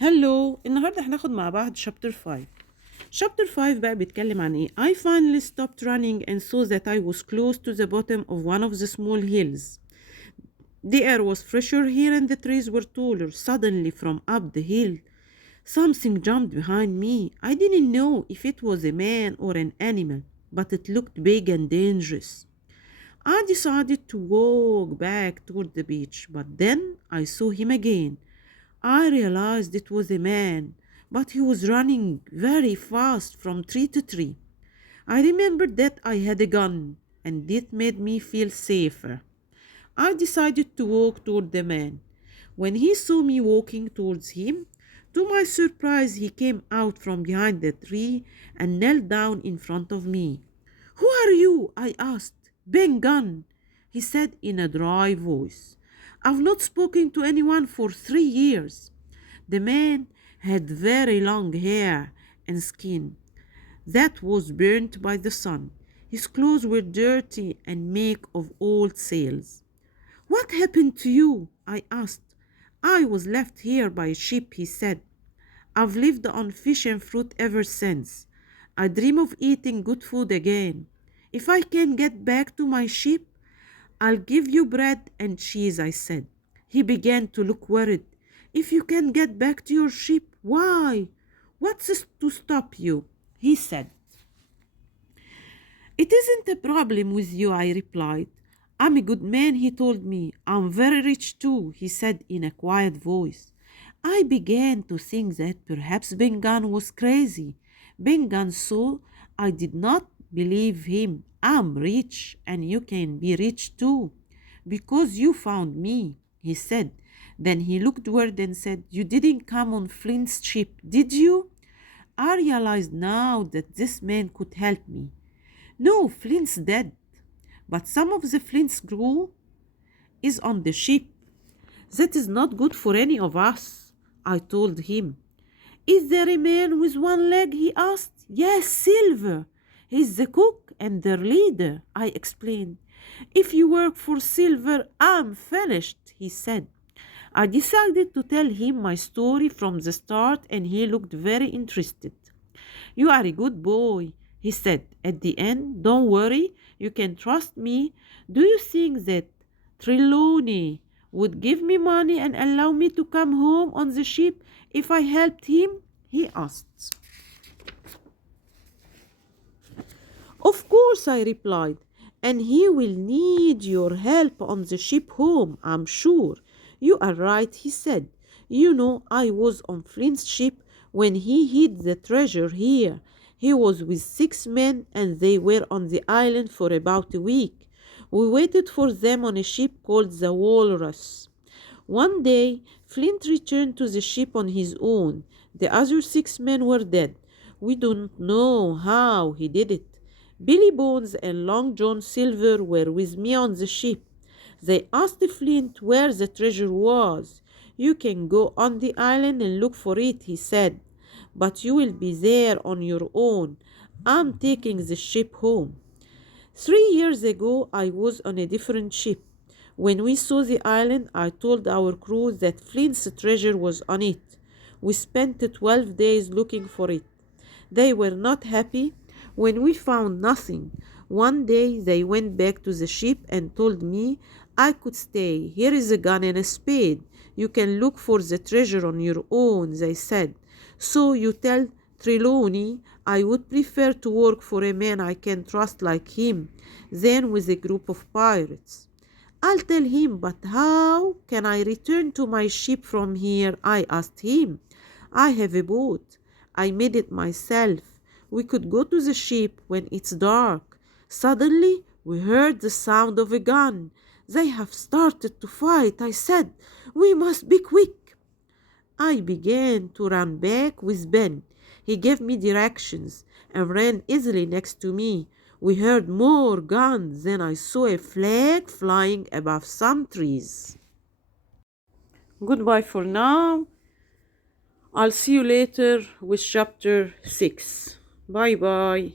هلو، النهارده هناخد مع بعض chapter 5. chapter 5 بقى بيتكلم عن ايه؟ I finally stopped running and saw that I was close to the bottom of one of the small hills. The air was fresher here and the trees were taller. Suddenly from up the hill, something jumped behind me. I didn't know if it was a man or an animal, but it looked big and dangerous. I decided to walk back toward the beach, but then I saw him again. I realized it was a man, but he was running very fast from tree to tree. I remembered that I had a gun, and it made me feel safer. I decided to walk toward the man. When he saw me walking towards him, to my surprise, he came out from behind the tree and knelt down in front of me. Who are you? I asked. Ben Gunn, he said in a dry voice. I've not spoken to anyone for 3 years. The man had very long hair and skin that was burnt by the sun. His clothes were dirty and made of old sails. What happened to you? I asked. I was left here by a ship, he said. I've lived on fish and fruit ever since. I dream of eating good food again. If I can get back to my ship, I'll give you bread and cheese, I said. He began to look worried. If you can get back to your ship, why? What's to stop you? He said. It isn't a problem with you, I replied. I'm a good man, he told me. I'm very rich too, he said in a quiet voice. I began to think that perhaps Bengan was crazy. Bengan saw I did not believe him. I'm rich and you can be rich too. Because you found me, he said. Then he looked worried and said, You didn't come on Flint's ship, did you? I realized now that this man could help me. No, Flint's dead. But some of the Flint's crew is on the ship. That is not good for any of us, I told him. Is there a man with one leg? He asked. Yes, Silver. He's the cook and their leader, I explained. If you work for Silver, I'm finished, he said. I decided to tell him my story from the start and he looked very interested. You are a good boy, he said at the end. Don't worry, you can trust me. Do you think that Trelawney would give me money and allow me to come home on the ship if I helped him? He asked. Of course, I replied, and he will need your help on the ship home, I'm sure. You are right, he said. You know, I was on Flint's ship when he hid the treasure here. He was with 6 men and they were on the island for about a week. We waited for them on a ship called the Walrus. One day, Flint returned to the ship on his own. The other 6 men were dead. We don't know how he did it. Billy Bones and Long John Silver were with me on the ship. They asked Flint where the treasure was. You can go on the island and look for it, he said. But you will be there on your own. I'm taking the ship home. 3 years ago, I was on a different ship. When we saw the island, I told our crew that Flint's treasure was on it. We spent 12 days looking for it. They were not happy when we found nothing. One day they went back to the ship and told me I could stay. Here is a gun and a spade. You can look for the treasure on your own, they said. So you tell Trelawney I would prefer to work for a man I can trust like him than with a group of pirates. I'll tell him, but how can I return to my ship from here? I asked him. I have a boat. I made it myself. We could go to the ship when it's dark. Suddenly, we heard the sound of a gun. They have started to fight, I said. We must be quick. I began to run back with Ben. He gave me directions and ran easily next to me. We heard more guns. Then I saw a flag flying above some trees. Goodbye for now. I'll see you later with chapter 6. Bye bye.